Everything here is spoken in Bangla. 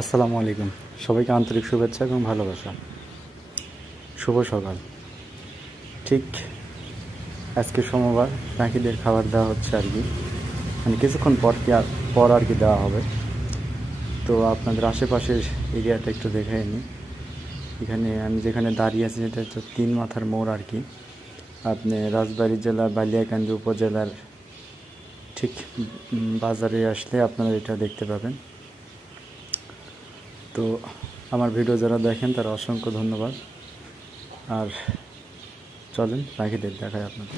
আসসালামু আলাইকুম। সবাইকে আন্তরিক শুভেচ্ছা এবং ভালোবাসা। শুভ সকাল। ঠিক আজকে সোমবার, পাখিদের খাবার দেওয়া হচ্ছে আর কি, মানে কিছুক্ষণ পর আর কি দেওয়া হবে। তো আপনাদের আশেপাশের এরিয়াটা একটু দেখে নিই। এখানে আমি যেখানে দাঁড়িয়ে আছি সেটা হচ্ছে 3 মাথার মোড় আর কি। আপনি রাজবাড়ী জেলার বালিয়াকান্দি উপজেলার ঠিক বাজারে আসলে আপনারা এটা দেখতে পাবেন। তো আমার ভিডিও যারা দেখেন তারা অসংখ্য ধন্যবাদ। আর চলেন পাখিদের দেখাই আপনাদের।